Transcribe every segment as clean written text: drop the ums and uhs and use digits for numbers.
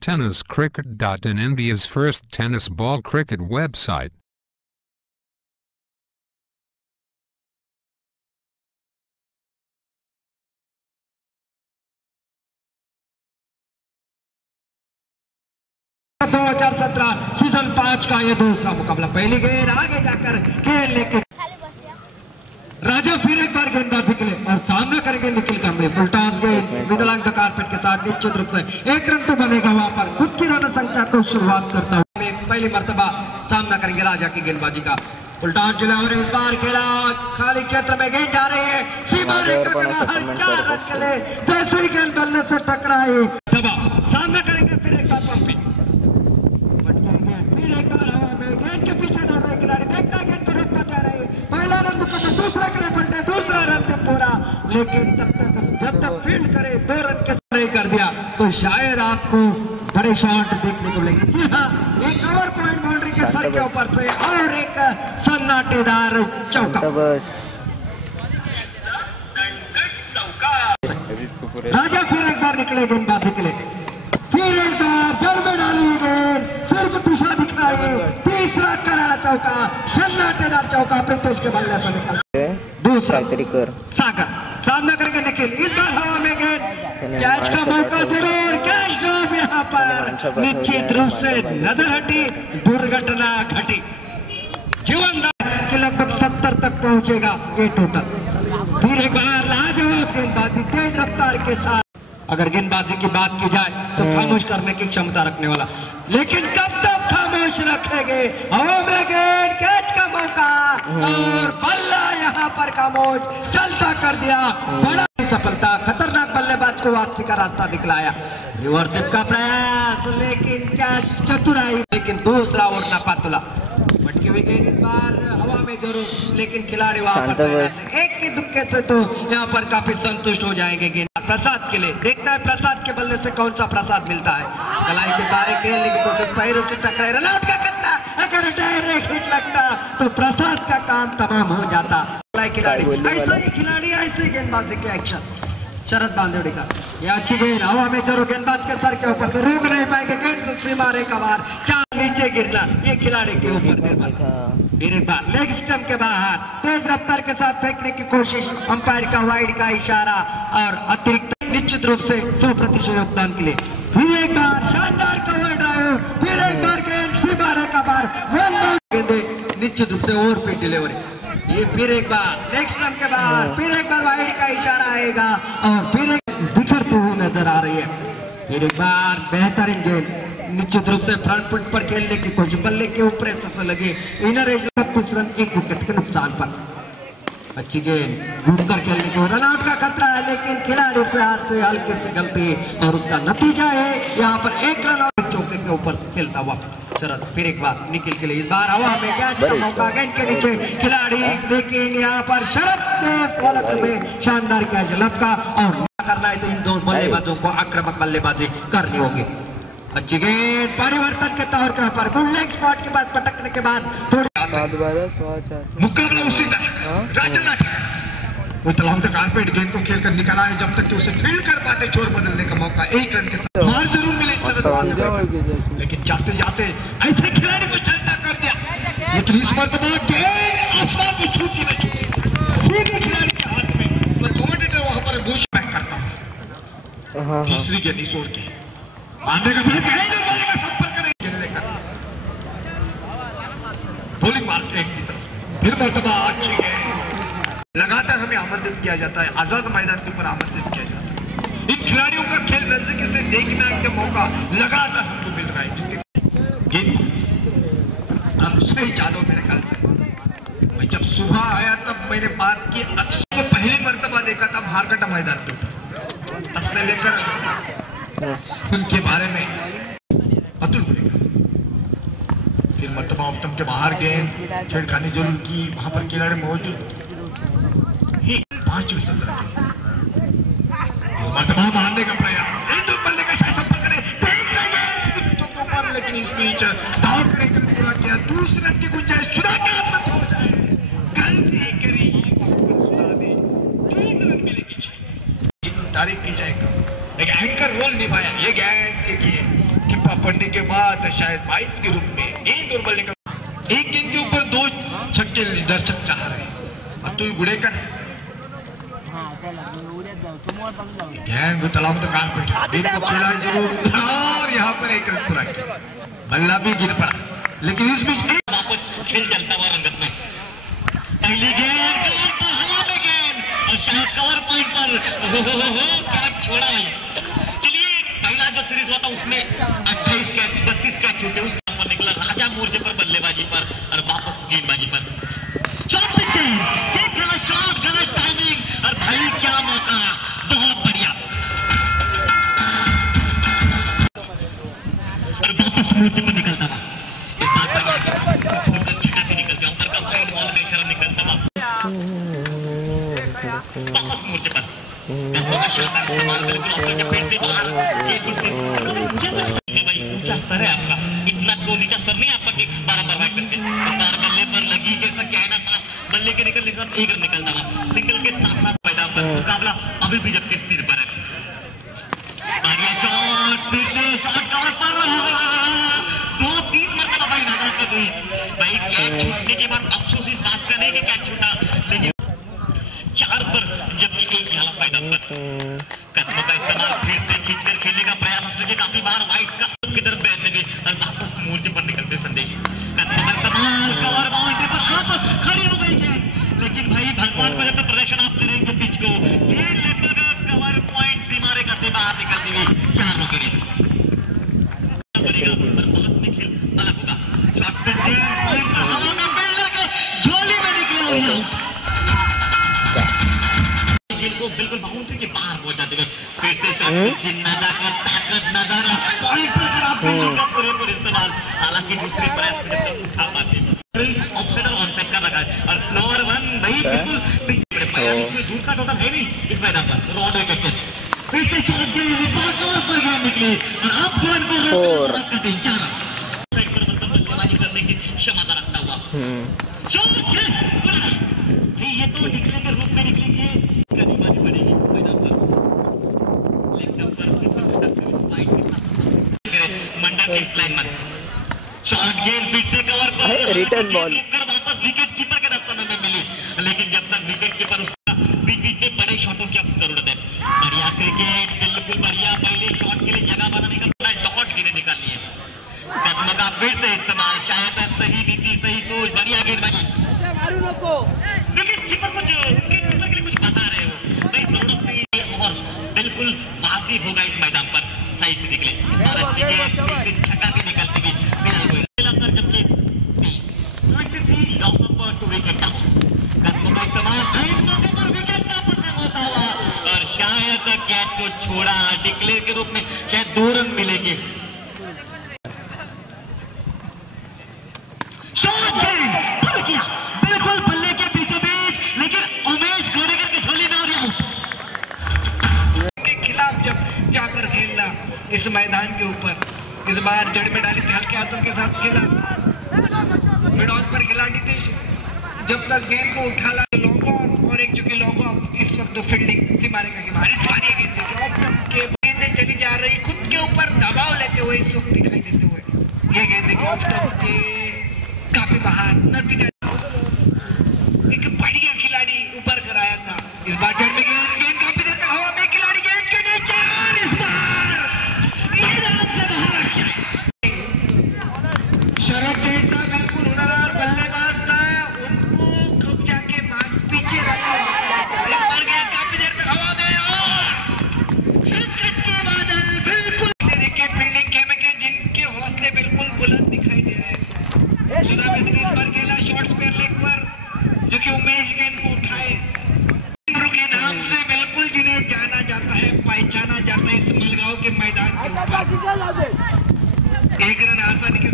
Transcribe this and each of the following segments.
TennisCricket.in, India's first tennis ball cricket website. Season 5 का ये दूसरा मुकाबला, पहली गेंद आगे जाकर खेलने के राजा फिर एक बार गेंदबाजी के लिए और सामना करेंगे निखिल कांबळे। फुल टॉस गेंद मिडल ऑन द कारपेट के साथ निश्चित रूप से एक रन तो बनेगा वहां पर। खुद की रन संख्या को शुरुआत करता हुआ पहली मर्तबा सामना करेंगे राजा की गेंदबाजी का। फुल टॉस जिला और इस बार खेला खाली क्षेत्र में गेंद जा रही है, सीमा रेखा के बाहर 4 रन के लिए जैसे ही गेंद बल्ले से टकराई दबा सामना करेंगे फिर एक बार पंपिंग गेंद के पीछे दौड़ रहे खिलाड़ी, देखता है गेंद को रोक पाते रहे, पहला रन मुकम्मल, दूसरा के लिए बनते दूसरा रन पे पूरा, लेकिन तब तक जब तक फील्ड करे 2 रन के नहीं कर दिया तो शायद आपको बड़े शॉट देखने को मिलेंगे। जी हाँ, एक ओवर पॉइंट बाउंड्री के सर के ऊपर से और एक सन्नाटेदार चौका। राजा फिर एक बार निकले गेंदबाजी के लिए, फिर एक बार जल में डाली गेंद, सिर्फ दिशा दिखाई, तीसरा करारा चौका, सन्नाटेदार चौका प्रीतेश के बल्ले से निकल। दूसरा सागर सामना करके निखिल, इस बार हवा में गेंद, कैच का मौका जरूर, कैच ड्रॉप यहाँ पर निश्चित रूप से नजर हटी, दुर्घटना घटी, जीवन के लगभग 70 तक पहुंचेगा ये टोटल। फिर एक बार लाजवाब गेंदबाजी तेज रफ्तार के साथ, अगर गेंदबाजी की बात की जाए तो खामोश करने की क्षमता रखने वाला, लेकिन कब तक खामोश रखेंगे। हवा में गेंद, कैच का मौका और बल्ला यहाँ पर खामोश, चलता कर दिया, बड़ा सफलता, खतरनाक बल्लेबाज को वापसी का रास्ता दिखलाया। रिवर्सिप का प्रयास, लेकिन कैच चतुराई, लेकिन दूसरा ओवर नापातुला, भटकी हुई गेंद इस बार हवा में जरूर, लेकिन खिलाड़ी वहां पर एक के दुक्के से तो यहाँ पर काफी संतुष्ट हो जाएंगे। गेंद प्रसाद के लिए, देखता है प्रसाद के बल्ले से कौन सा प्रसाद मिलता है, कलाई के सारे खेलने की कोशिश, पैरों से टकराए, रन आउट का करना, अगर डायरेक्ट हिट लगता तो प्रसाद का काम तमाम हो जाता। खिलाड़ी ऐसा ही खिलाड़ी, ऐसे गेंदबाजी के एक्शन। शरद बांदेवड़ी का यह अच्छी गेंद हवा में जरूर, गेंदबाज के सर के ऊपर से रोक नहीं पाएंगे, गेंद सीमा रेखा बाहर, 4 नीचे गिरना, ये खिलाड़ी के ऊपर निर्भर। फिर एक बार लेग स्टंप के बाहर तेज रफ्तार के साथ फेंकने की कोशिश, अंपायर का वाइड का इशारा और अतिरिक्त निश्चित रूप से 100% योगदान के लिए। फिर एक बार शानदार कवर ड्राइव, फिर एक बार गेंद सीमा रेखा बाहर, गेंदे निश्चित रूप से ओवर पे डिलीवरी, ये फिर एक बार नेक्स्ट रन के बाद फिर एक बार वाइड का इशारा आएगा और फिर एक बिछड़ती हुई नजर आ रही है। फिर एक बार बेहतरीन गेंद, निश्चित रूप से फ्रंट फुट पर खेलने की कोशिश, बल्ले के ऊपर से लगे, इनर एज 25 रन 1 विकेट के नुकसान पर। अच्छी गेंद घूमकर खेलने की, रन आउट का खतरा है, लेकिन खिलाड़ी से हाथ से हल्की सी गलती और उसका नतीजा है यहाँ पर 1 रन और चौके के ऊपर खेलता हुआ शरद। फिर एक बार निखिल के लिए, इस बार हवा में कैच का मौका, गेंद के नीचे खिलाड़ी, लेकिन यहाँ पर शरद ने फलक में शानदार कैच लपका और करना है तो इन दो बल्लेबाजों को आक्रामक बल्लेबाजी करनी होगी। अच्छी गेंद परिवर्तन के तौर पर गुड लेग स्पॉट के बाद पटकने के बाद थोड़ी मुकाबला उसी कारपेट गेंद को खेलकर निकाला है, जब तक कि उसे फील्ड कर पाते छोर बदलने का मौका 1 रन के साथ मार जरूर मिले, लेकिन जाते जाते ऐसे खिलाड़ी को चलता कर दिया, लेकिन इस मर्तबा गेंद आसमान को छूती न छूती सीधे खिलाड़ी के हाथ में। मैं कमेंटेटर वहां पर बूझ बैक करता हूं, तीसरी गेंद इस ओर की आने का मैच है, बल्ले का संपर्क करेंगे, बॉलिंग मारते हैं की तरफ, फिर मर्तबा अच्छी गेंद, लगातार हमें आमंत्रित किया जाता है, आजाद मैदान के ऊपर आमंत्रित किया जाता है, इन खिलाड़ियों का खेल नजदीकी से देखने का मौका लगातार हमको मिल रहा है, जिसके अक्षय यादव मेरे ख्याल से, मैं जब सुबह आया तब मैंने बात की, अक्षय को पहली मर्तबा देखा था हारकटा मैदान के ऊपर, तब से लेकर उनके बारे में अतुल बोलेगा। फिर मर्तबा ऑफ स्टंप के बाहर गेंद छेड़खानी जरूर की, वहां पर खिलाड़ी मौजूद 5वें सत्र इस मर्तबा मारने का प्रयास, एक दो बल्ले का शासन पर करें, लेकिन इस बीच दौड़ करके पूरा किया, दूसरे रन की गुंजाइश चुरा के मत हो जाए, गलती करी सुना दे, 3 रन मिलेगी, तारीफ की जाएगा, एक एंकर रोल निभाया, ये गेंद देखिए ठिप्पा पड़ने के बाद शायद 22 के रूप में गेंद और बल्ले का एक गेंद के ऊपर 2 छक्के दर्शक चाह रहे हैं। अतुल गुडेकर गेंद तलाव तो काट बैठा, गेंद को खेला जरूर और यहाँ पर एक रन पूरा किया, बल्ला भी गिर पड़ा, लेकिन इस बीच वापस खेल चलता हुआ रंगत में। पहली गेंद कवर पर, हवा में गेंद और शायद कवर पॉइंट पर कैच छोड़ा भाई। चलिए पहला जो सीरीज हुआ था उसमें 28 कैच 32 कैच छूटे, उस पर निकला राजा मोर्चे पर बल्लेबाजी पर और वापस गेंदबाजी पर। शॉट पिचिंग, ये गलत शॉट, गलत टाइमिंग और भाई क्या मौका, बहुत बढ़िया। और वापस मोर्चे पर निकलता था, इस बात पर छिटक के निकल गया, ऊपर का वाइड बॉल का इशारा निकलता था वापस मोर्चे पर। का शानदार इस्तेमाल बिल्कुल ऑफर के पेट से बाहर, जयपुर से भाई ऊंचा स्तर है आपका, इतना तो नीचा स्तर नहीं आपका कि बार-बार वाइड करके इस बार बल्ले पर लगी जैसा क्या है ना, साफ बल्ले के निकलने से एक रन निकलता था, सिंगल के साथ-साथ मैदान पर मुकाबला अभी भी जबकि स्थिर पर है। बढ़िया शॉट, फिर से शॉट कवर पर 2-3 मरतबा भाई नादान कर रही है भाई। कैच छूटने के बाद अफसोस इस बात का नहीं कि कैच छूटा, लेकिन 4 पर जबकि एक झाला फायदा पर। कदमों का इस्तेमाल फिर से खींचकर खेलने का प्रयास, उसने काफी बार वाइड का की तरफ बैठने भी और वापस मोर्चे पर निकलते संदेश। कदमों का इस्तेमाल, कवर बाउंड्री पर आप खड़ी हो गई है, लेकिन भाई भगवान को जब प्रदर्शन आप करेंगे पिच को, ये लगभग कवर पॉइंट सीमा रेखा से बाहर निकलती हुई 4 रनों के लिए बाद में खेल अलग होगा। शॉट पिचिंग हवा में बेल लगे, झोली में निकले आउट, गेंद को बिल्कुल बाउंड्री के बाहर पहुंचाते हुए फिर से शॉट पिचिंग, नजाकत, ताकत, नजारा, पॉइंट पर खराब फील्डिंग का पूरे इस्तेमाल, हालांकि दूसरे प्रयास में जब तक उठा पाते ऑप्शन ऑन सेट कर रखा है और स्लोअर वन भाई बिल्कुल पीछे पाया, इसमें दूर का टोटल है नहीं इस मैदान पर। रॉड विकेट से फिर से शॉट पर गेंद निकली और अब जो इनको रोक का 3-4 साइड पर मतलब बल्लेबाजी करने की क्षमता रखता हुआ शॉट ये तो डिक्ले के रूप में निकलेंगे, गेंदबाजी पड़ेगी मैदान पर। लेग स्टंप पर मंडल के इस लाइन में शॉट गेंद फिर से कवर पर रिटर्न बॉल कर वापस विकेट कीपर के दफ्तर में मिली, लेकिन जब तक विकेट कीपर उसका बीच में बड़े शॉटों की जरूरत है। बढ़िया क्रिकेट, बिल्कुल बढ़िया, पहले शॉट के लिए जगह बनाने का डॉट गिरे निकालनी है। कदम का फिर से इस्तेमाल, शायद सही नीति, सही सोच, बढ़िया गेंदबाजी। विकेट कीपर कुछ विकेट कीपर के लिए कुछ बता रहे हो भाई, जरूरत नहीं और बिल्कुल वासिफ होगा इस मैदान पर, सही से निकले अच्छी गेंद छक्का भी निकलती हुई बिना कोई लगातार जबकि 23 ऑफ टू विकेट डाउन। कदमों का इस्तेमाल, मौके पर विकेट का पतन होता हुआ और शायद कैच को छोड़ा, डिक्लेयर के रूप में शायद 2 रन मिलेंगे। शॉट गेंद पर किया बिल्कुल बल्ले के बीचों बीच, लेकिन उमेश गोरेकर की झोली में और आउट। के खिलाफ जब जाकर खेलना इस मैदान के ऊपर, इस बार जड़ में डाली थी, हल्के हाथों के साथ खेला, मिड ऑन पर खिला नीतीश, जब तक गेंद को उठा ला लॉन्ग ऑन और एक चुकी लॉन्ग ऑफ, इस वक्त तो फील्डिंग सीमा रेखा के बाहर, इस बार ये गेंदें चली जा रही, खुद के ऊपर दबाव लेते हुए इस वक्त दिखाई देते हुए ये गेंद के ऑफ स्टंप के काफी बाहर, नतीजा एक बढ़िया खिलाड़ी ऊपर कराया था। इस बार जड़ में गेंद काफी देर तक हवा में, खिलाड़ी गेंद के नीचे और इस बार मैदान से बाहर शरद जैसा बिल्कुल हुनरदार बल्लेबाज था, उनको कब्जा के बाद पीछे रखा, इस बार गेंद काफी देर तक हवा में और संकट के बादल बिल्कुल देखिए, फील्डिंग के जिनके हौसले बिल्कुल बुलंद दिखाई दे रहे हैं। सुधा मिस्त्री इस बार खेला शॉर्ट्स पर लेग पर, जो कि उमेश गेंद को उठाए, गुरु के नाम से बिल्कुल जिन्हें जाना जाता है, पहचाना जाता है इस मलगांव के मैदान के ऊपर। 1 रन आसानी के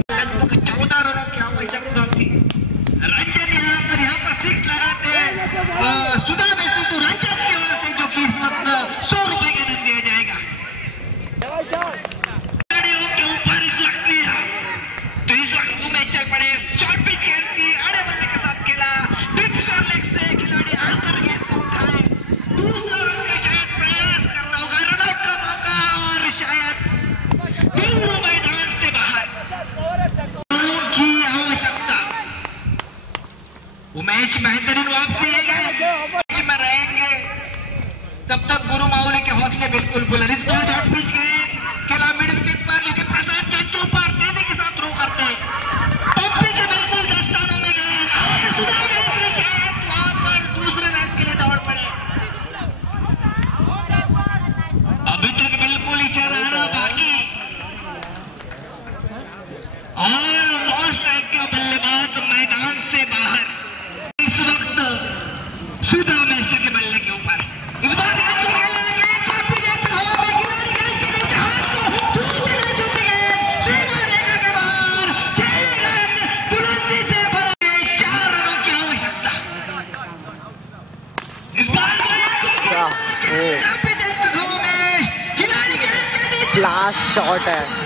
14 रनों की आवश्यकता थी। रंजन यहाँ पर 6 लगाते हैं, सुधा मिस्त्री तो रंजन की ओर से, जो कि इस वक्त 100 रुपए का इनाम दिया जाएगा। के ऊपर इस वक्त दिया तो इस वक्त उमेश चल पड़े, शॉर्ट पिच गेंद की आड़े वाले के साथ खेला, डीप स्क्वायर लेग से खिलाड़ी आकर गेंद को उठाए, दूसरा रन का शायद प्रयास करना होगा, रन आउट का मौका और शायद दूर मैदान पिच बेहतरीन वापसी पिच में रहेंगे तब तक गुरु माऊली के हौसले बिल्कुल बुलंद। इस बार हॉट पिच गए खेला मिड विकेट पर, लेकिन प्रसाद गेंद के ऊपर तेजी के साथ थ्रो करते हैं, पंपी के बिल्कुल दस्तानों में गए, वहां पर दूसरे रन के लिए दौड़ पड़े। अभी तक बिल्कुल इशारा बाकी और नॉन स्ट्राइक का बल्लेबाज मैदान से बाहर। इस वक्त सुधा मैस्टर के बल्ले के ऊपर इस बार क्लास शॉट है।